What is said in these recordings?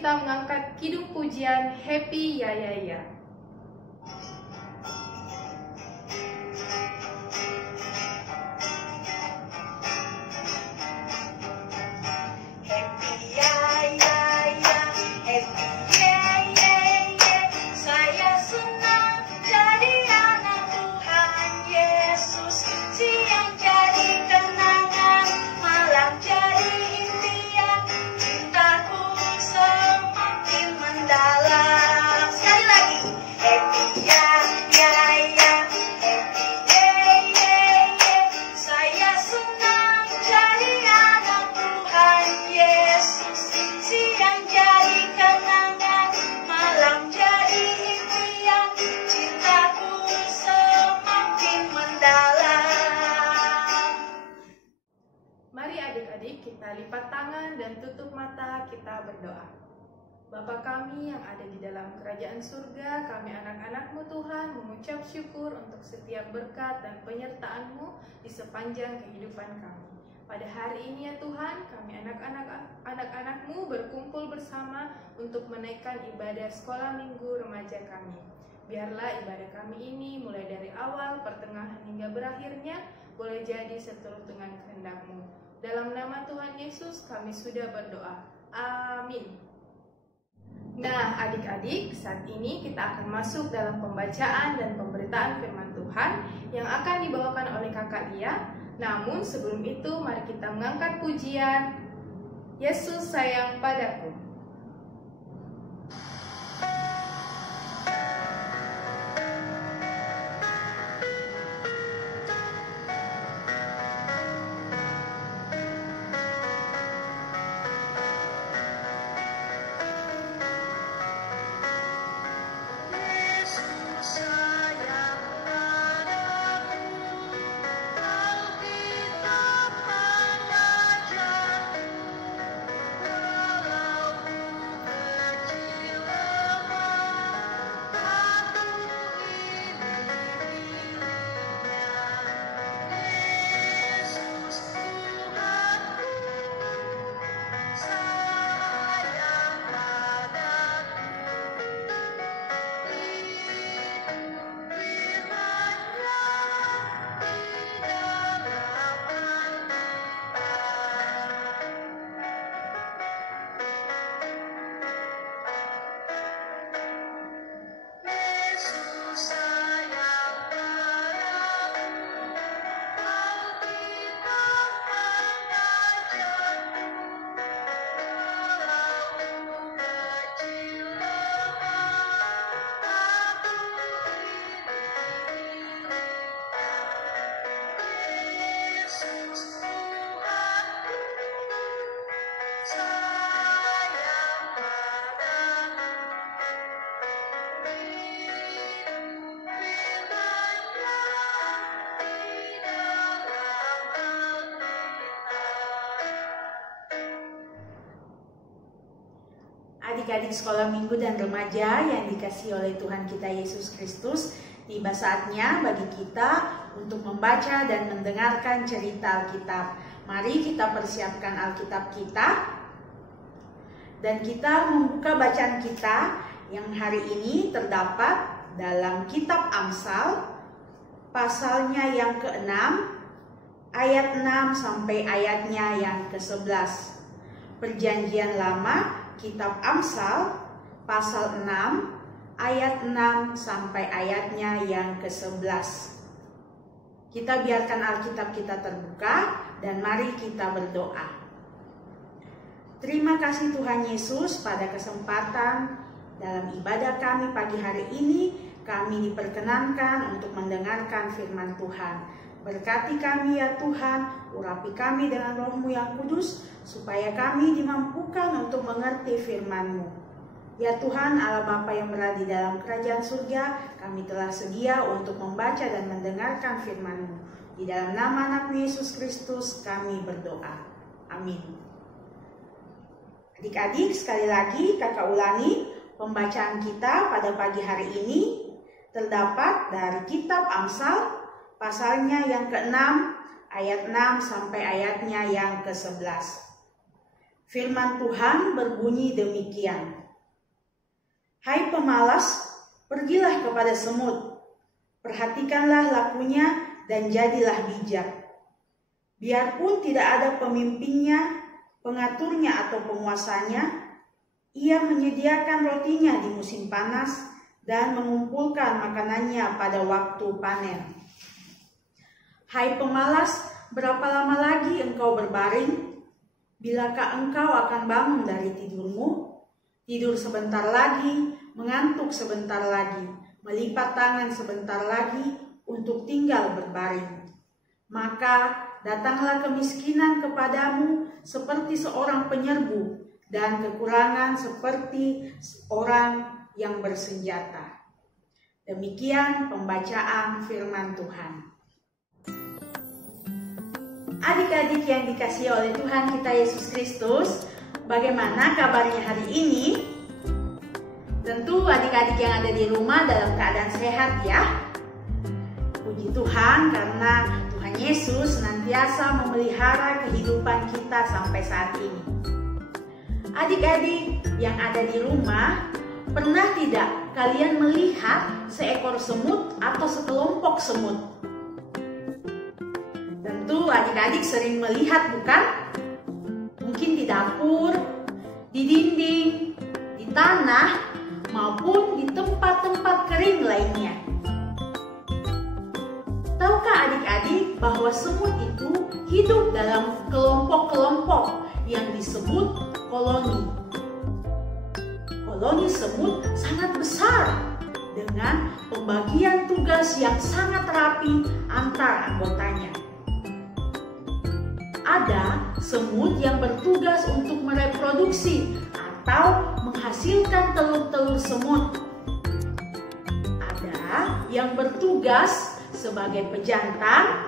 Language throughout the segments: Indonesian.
kita mengangkat kidung pujian Happy Ya Ya Ya. Kita lipat tangan dan tutup mata, kita berdoa. Bapa kami yang ada di dalam kerajaan surga, kami anak-anak-Mu Tuhan mengucap syukur untuk setiap berkat dan penyertaan-Mu di sepanjang kehidupan kami. Pada hari ini ya Tuhan, kami anak-anak-Mu berkumpul bersama untuk menaikkan ibadah sekolah minggu remaja kami. Biarlah ibadah kami ini mulai dari awal, pertengahan hingga berakhirnya boleh jadi seturut dengan kehendak-Mu. Dalam nama Tuhan Yesus kami sudah berdoa. Amin. Nah adik-adik, saat ini kita akan masuk dalam pembacaan dan pemberitaan firman Tuhan yang akan dibawakan oleh Kakak Lia. Namun sebelum itu mari kita mengangkat pujian Yesus Sayang Padaku. Adik-adik sekolah minggu dan remaja yang dikasihi oleh Tuhan kita Yesus Kristus, tiba saatnya bagi kita untuk membaca dan mendengarkan cerita Alkitab. Mari kita persiapkan Alkitab kita dan kita membuka bacaan kita yang hari ini terdapat dalam kitab Amsal pasalnya yang ke-6 ayat 6 sampai ayatnya yang ke-11. Perjanjian Lama Kitab Amsal pasal 6 ayat 6 sampai ayatnya yang ke-11. Kita biarkan Alkitab kita terbuka dan mari kita berdoa. Terima kasih Tuhan Yesus, pada kesempatan dalam ibadah kami pagi hari ini kami diperkenankan untuk mendengarkan firman Tuhan. Berkati kami ya Tuhan, urapi kami dengan Roh-Mu yang kudus, supaya kami dimampukan untuk mengerti firman-Mu. Ya Tuhan, Allah Bapa yang berada di dalam kerajaan surga, kami telah sedia untuk membaca dan mendengarkan firman-Mu. Di dalam nama anak Yesus Kristus kami berdoa. Amin. Adik-adik, sekali lagi kakak ulangi, pembacaan kita pada pagi hari ini terdapat dari kitab Amsal, pasalnya yang ke-6, ayat 6 sampai ayatnya yang ke-11. Firman Tuhan berbunyi demikian. Hai pemalas, pergilah kepada semut, perhatikanlah lakunya dan jadilah bijak. Biarpun tidak ada pemimpinnya, pengaturnya atau penguasanya, ia menyediakan rotinya di musim panas dan mengumpulkan makanannya pada waktu panen. Hai pemalas, berapa lama lagi engkau berbaring? Bilakah engkau akan bangun dari tidurmu? Tidur sebentar lagi, mengantuk sebentar lagi, melipat tangan sebentar lagi untuk tinggal berbaring. Maka datanglah kemiskinan kepadamu seperti seorang penyerbu dan kekurangan seperti orang yang bersenjata. Demikian pembacaan firman Tuhan. Adik-adik yang dikasihi oleh Tuhan kita Yesus Kristus, bagaimana kabarnya hari ini? Tentu adik-adik yang ada di rumah dalam keadaan sehat ya. Puji Tuhan karena Tuhan Yesus senantiasa memelihara kehidupan kita sampai saat ini. Adik-adik yang ada di rumah, pernah tidak kalian melihat seekor semut atau sekelompok semut? Tentu adik-adik sering melihat, bukan? Mungkin di dapur, di dinding, di tanah, maupun di tempat-tempat kering lainnya. Tahukah adik-adik bahwa semut itu hidup dalam kelompok-kelompok yang disebut koloni? Koloni semut sangat besar dengan pembagian tugas yang sangat rapi antar anggotanya. Ada semut yang bertugas untuk mereproduksi atau menghasilkan telur-telur semut. Ada yang bertugas sebagai pejantan,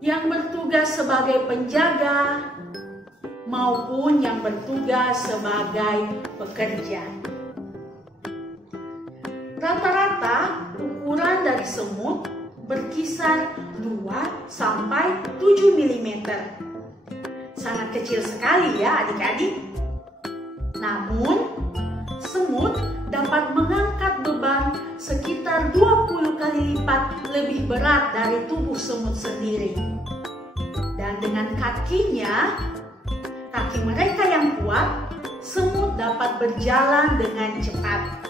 yang bertugas sebagai penjaga, maupun yang bertugas sebagai pekerja. Rata-rata ukuran dari semut berkisar 2-7 mm. Sangat kecil sekali ya adik-adik. Namun, semut dapat mengangkat beban sekitar 20 kali lipat lebih berat dari tubuh semut sendiri. Dan dengan kakinya, kaki mereka yang kuat, semut dapat berjalan dengan cepat.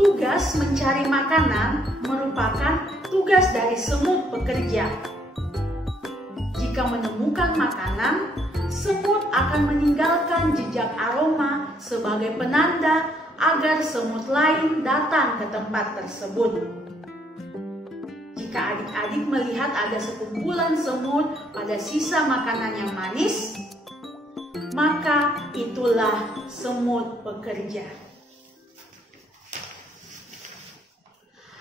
Tugas mencari makanan merupakan tugas dari semut pekerja. Jika menemukan makanan, semut akan meninggalkan jejak aroma sebagai penanda agar semut lain datang ke tempat tersebut. Jika adik-adik melihat ada sekumpulan semut pada sisa makanan yang manis, maka itulah semut pekerja.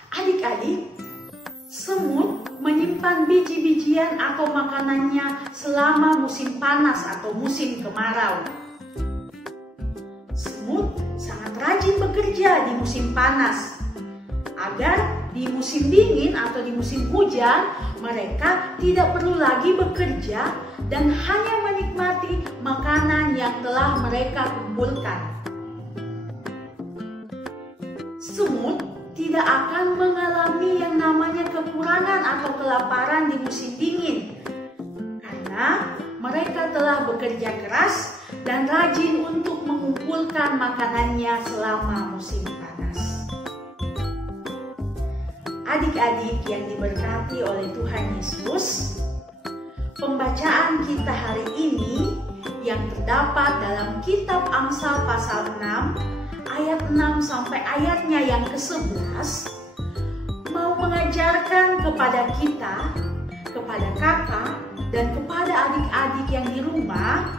Adik-adik, semut menyimpan biji-bijian atau makanannya selama musim panas atau musim kemarau. Semut sangat rajin bekerja di musim panas, agar di musim dingin atau di musim hujan mereka tidak perlu lagi bekerja dan hanya menikmati makanan yang telah mereka kumpulkan. Semut tidak akan mengalami yang namanya kekurangan atau kelaparan di musim dingin, karena mereka telah bekerja keras dan rajin untuk mengumpulkan makanannya selama musim panas. Adik-adik yang diberkati oleh Tuhan Yesus, pembacaan kita hari ini yang terdapat dalam kitab Amsal pasal 6 ayat 6 sampai ayatnya yang ke-11 mau mengajarkan kepada kita, kepada kakak dan kepada adik-adik yang di rumah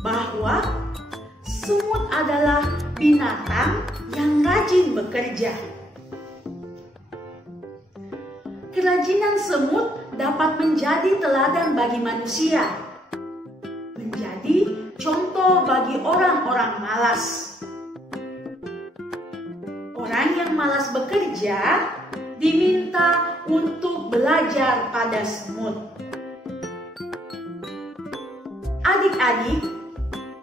bahwa semut adalah binatang yang rajin bekerja. Kerajinan semut dapat menjadi teladan bagi manusia, menjadi contoh bagi orang-orang malas. Orang yang malas bekerja diminta untuk belajar pada semut. Adik-adik,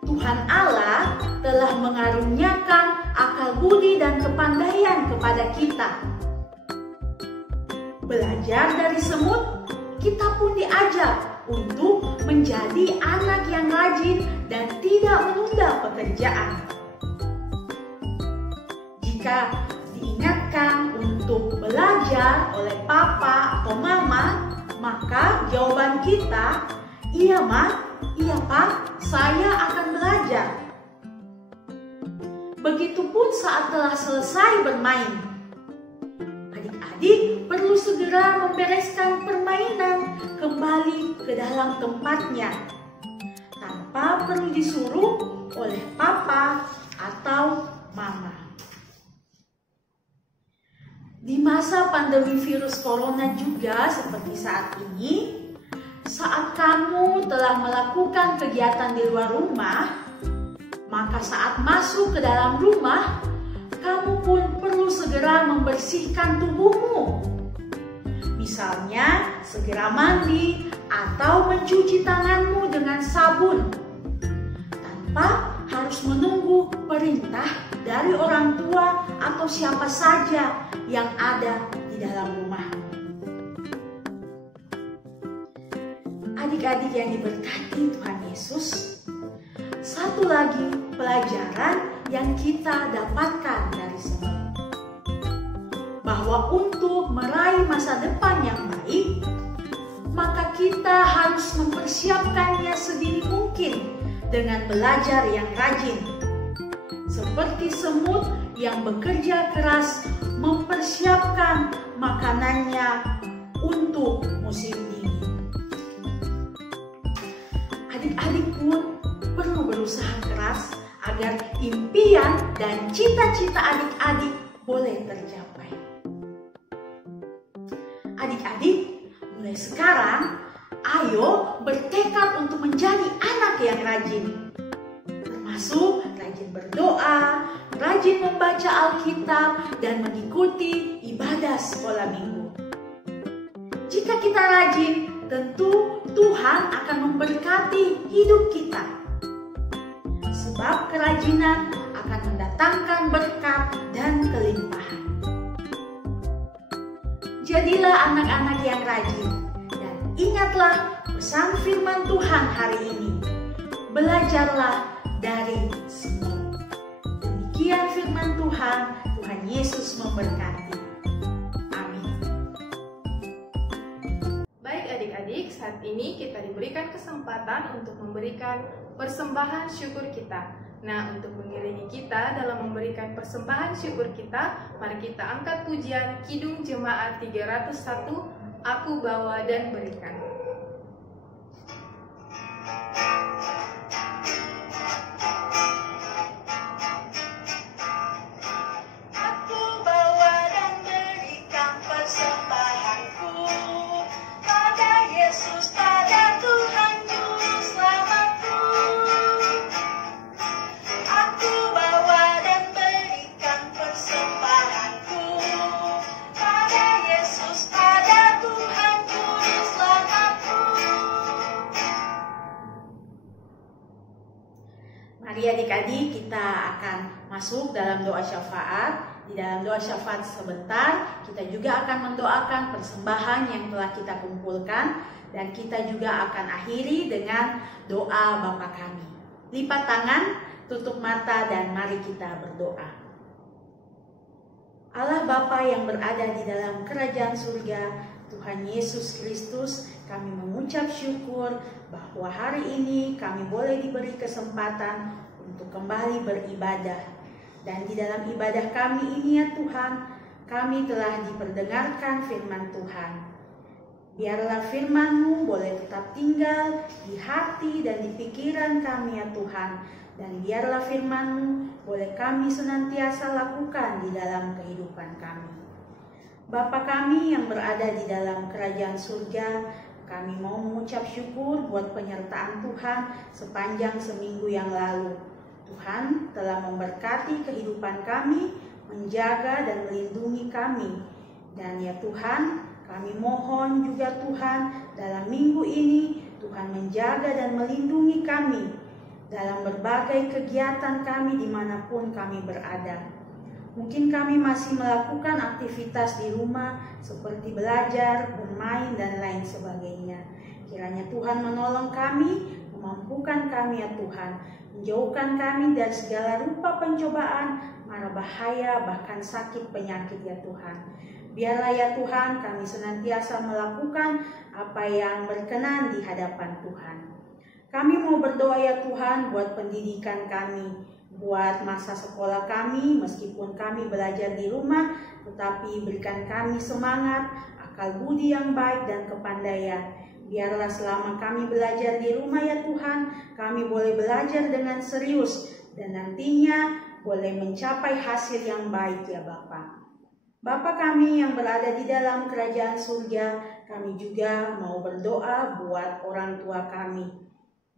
Tuhan Allah telah mengaruniakan akal budi dan kepandaian kepada kita. Belajar dari semut, kita pun diajar untuk menjadi anak yang rajin dan tidak menunda pekerjaan. Jika diingatkan untuk belajar oleh papa atau mama, maka jawaban kita, iya ma, iya pak, saya akan belajar. Begitupun saat telah selesai bermain. Adik-adik perlu segera membereskan permainan kembali ke dalam tempatnya, tanpa perlu disuruh oleh papa atau mama. Di masa pandemi virus corona juga seperti saat ini, saat kamu telah melakukan kegiatan di luar rumah, maka saat masuk ke dalam rumah, kamu pun perlu segera membersihkan tubuhmu. Misalnya, segera mandi atau mencuci tanganmu dengan sabun, tanpa harus menunggu perintah dari orang tua atau siapa saja yang ada di dalam rumah. Adik-adik yang diberkati Tuhan Yesus, satu lagi pelajaran yang kita dapatkan dari semut, bahwa untuk meraih masa depan yang baik, maka kita harus mempersiapkannya sedini mungkin dengan belajar yang rajin. Seperti semut yang bekerja keras mempersiapkan makanannya untuk musim dingin. Adik-adik pun perlu berusaha keras agar impian dan cita-cita adik-adik boleh tercapai. Adik-adik, mulai sekarang, ayo bertekad untuk menjadi anak yang rajin. Termasuk rajin berdoa, rajin membaca Alkitab, dan mengikuti ibadah sekolah minggu. Jika kita rajin, tentu Tuhan akan memberkati hidup kita. Sebab kerajinan akan mendatangkan berkat dan kelimpahan. Jadilah anak-anak yang rajin, dan ingatlah pesan firman Tuhan hari ini. Belajarlah dari semut. Demikian firman Tuhan, Tuhan Yesus memberkati. Amin. Baik adik-adik, saat ini kita diberikan kesempatan untuk memberikan persembahan syukur kita. Nah, untuk mengiringi kita dalam memberikan persembahan syukur kita, mari kita angkat pujian Kidung Jemaat 301, Aku Bawa dan Berikan. Mari adik-adik kita akan masuk dalam doa syafaat. Di dalam doa syafaat sebentar, kita juga akan mendoakan persembahan yang telah kita kumpulkan. Dan kita juga akan akhiri dengan doa Bapa kami. Lipat tangan, tutup mata, dan mari kita berdoa. Allah Bapa yang berada di dalam kerajaan surga, Tuhan Yesus Kristus, kami mengucap syukur bahwa hari ini kami boleh diberi kesempatan untuk kembali beribadah. Dan di dalam ibadah kami ini ya Tuhan, kami telah diperdengarkan firman Tuhan. Biarlah firman-Mu boleh tetap tinggal di hati dan di pikiran kami ya Tuhan. Dan biarlah firman-Mu boleh kami senantiasa lakukan di dalam kehidupan kami. Bapa kami yang berada di dalam kerajaan surga, kami mau mengucap syukur buat penyertaan Tuhan sepanjang seminggu yang lalu. Tuhan telah memberkati kehidupan kami, menjaga dan melindungi kami. Dan ya Tuhan, kami mohon juga Tuhan dalam minggu ini, Tuhan menjaga dan melindungi kami dalam berbagai kegiatan kami dimanapun kami berada. Mungkin kami masih melakukan aktivitas di rumah seperti belajar, bermain, dan lain sebagainya. Kiranya Tuhan menolong kami, memampukan kami ya Tuhan, menjauhkan kami dari segala rupa pencobaan, mara bahaya, bahkan sakit penyakit ya Tuhan. Biarlah ya Tuhan kami senantiasa melakukan apa yang berkenan di hadapan Tuhan. Kami mau berdoa ya Tuhan buat pendidikan kami, buat masa sekolah kami, meskipun kami belajar di rumah, tetapi berikan kami semangat, akal budi yang baik dan kepandaian. Biarlah selama kami belajar di rumah ya Tuhan, kami boleh belajar dengan serius dan nantinya boleh mencapai hasil yang baik ya Bapa. Bapa kami yang berada di dalam kerajaan surga, kami juga mau berdoa buat orang tua kami.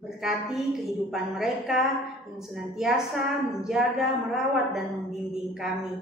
Berkati kehidupan mereka yang senantiasa menjaga, merawat, dan membimbing kami.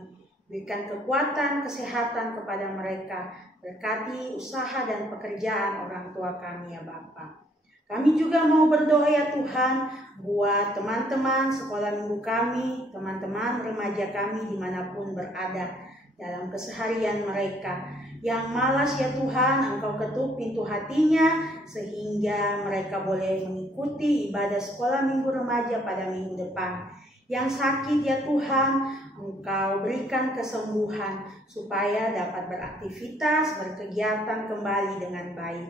Berikan kekuatan, kesehatan kepada mereka. Berkati usaha dan pekerjaan orang tua kami ya Bapa. Kami juga mau berdoa ya Tuhan buat teman-teman sekolah minggu kami, teman-teman remaja kami dimanapun berada. Dalam keseharian mereka yang malas ya Tuhan, Engkau ketuk pintu hatinya sehingga mereka boleh mengikuti ibadah sekolah minggu remaja pada minggu depan. Yang sakit ya Tuhan, Engkau berikan kesembuhan supaya dapat beraktivitas, berkegiatan kembali dengan baik.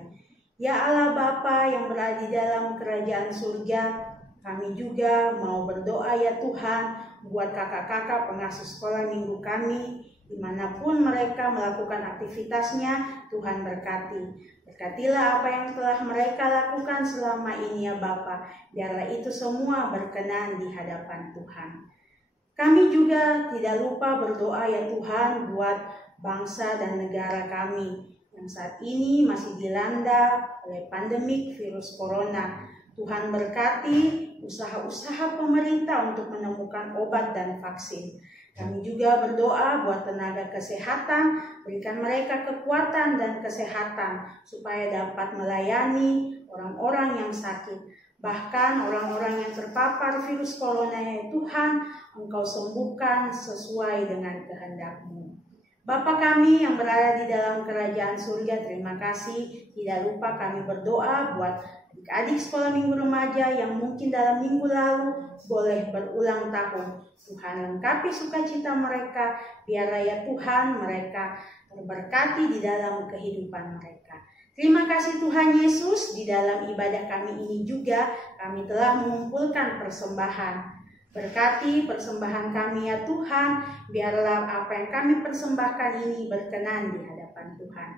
Ya Allah Bapa yang berada di dalam kerajaan surga, kami juga mau berdoa ya Tuhan buat kakak-kakak pengasuh sekolah minggu kami, dimanapun mereka melakukan aktivitasnya, Tuhan berkati. Berkatilah apa yang telah mereka lakukan selama ini ya Bapa. Biarlah itu semua berkenan di hadapan Tuhan. Kami juga tidak lupa berdoa ya Tuhan buat bangsa dan negara kami yang saat ini masih dilanda oleh pandemik virus corona. Tuhan berkati usaha-usaha pemerintah untuk menemukan obat dan vaksin. Kami juga berdoa buat tenaga kesehatan, berikan mereka kekuatan dan kesehatan supaya dapat melayani orang-orang yang sakit. Bahkan orang-orang yang terpapar virus corona ya Tuhan, Engkau sembuhkan sesuai dengan kehendak-Mu. Bapa kami yang berada di dalam kerajaan surga, terima kasih. Tidak lupa kami berdoa buat adik-adik sekolah minggu remaja yang mungkin dalam minggu lalu boleh berulang tahun. Tuhan lengkapi sukacita mereka, biarlah ya Tuhan mereka terberkati di dalam kehidupan mereka. Terima kasih Tuhan Yesus, di dalam ibadah kami ini juga kami telah mengumpulkan persembahan. Berkati persembahan kami ya Tuhan, biarlah apa yang kami persembahkan ini berkenan di hadapan Tuhan.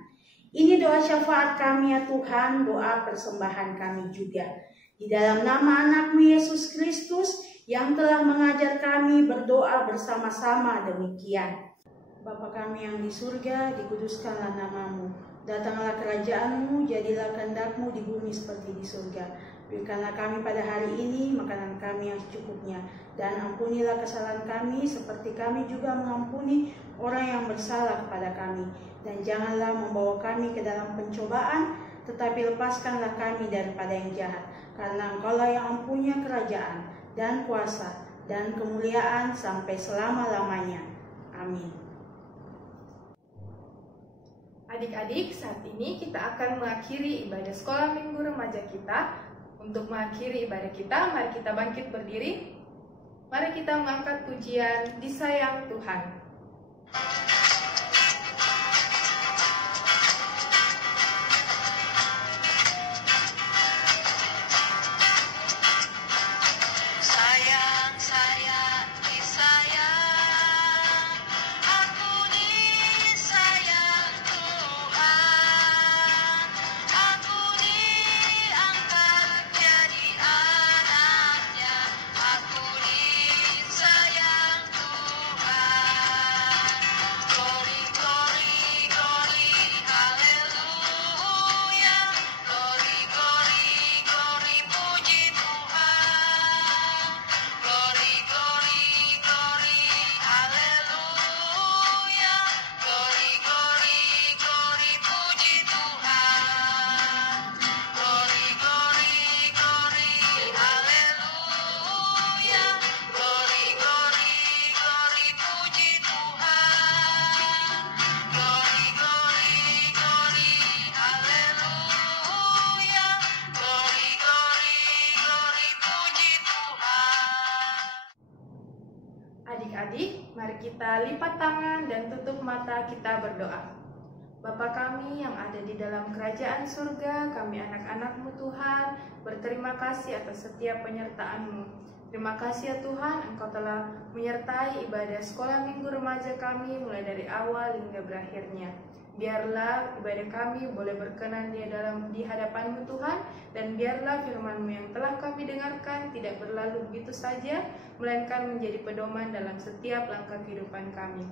Ini doa syafaat kami ya Tuhan, doa persembahan kami juga. Di dalam nama anak-Mu Yesus Kristus yang telah mengajar kami berdoa bersama-sama demikian. Bapa kami yang di surga, dikuduskanlah nama-Mu. Datanglah kerajaan-Mu, jadilah kehendak-Mu di bumi seperti di surga. Berikanlah kami pada hari ini makanan kami yang secukupnya. Dan ampunilah kesalahan kami seperti kami juga mengampuni orang yang bersalah kepada kami. Dan janganlah membawa kami ke dalam pencobaan, tetapi lepaskanlah kami daripada yang jahat. Karena Engkau-lah yang mempunyai kerajaan dan kuasa dan kemuliaan sampai selama-lamanya. Amin. Adik-adik, saat ini kita akan mengakhiri ibadah sekolah minggu remaja kita. Untuk mengakhiri ibadah kita, mari kita bangkit berdiri. Mari kita mengangkat pujian Disayang Tuhan. Aku disayang Tuhan. kita lipat tangan dan tutup mata, kita berdoa. Bapa kami yang ada di dalam kerajaan surga, kami anak-anak-Mu Tuhan, berterima kasih atas setiap penyertaan-Mu. Terima kasih ya Tuhan, Engkau telah menyertai ibadah sekolah minggu remaja kami mulai dari awal hingga berakhirnya. Biarlah ibadah kami boleh berkenan di hadapan-Mu Tuhan, dan biarlah firman-Mu yang telah kami dengarkan tidak berlalu begitu saja, melainkan menjadi pedoman dalam setiap langkah kehidupan kami.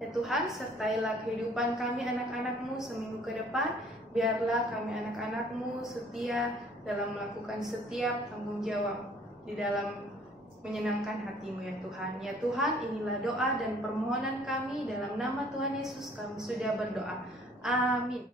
Ya Tuhan, sertailah kehidupan kami anak-anak-Mu seminggu ke depan, biarlah kami anak-anak-Mu setia dalam melakukan setiap tanggung jawab di dalam menyenangkan hati-Mu ya Tuhan. Ya Tuhan, inilah doa dan permohonan kami dalam nama Tuhan Yesus kami sudah berdoa. Amin.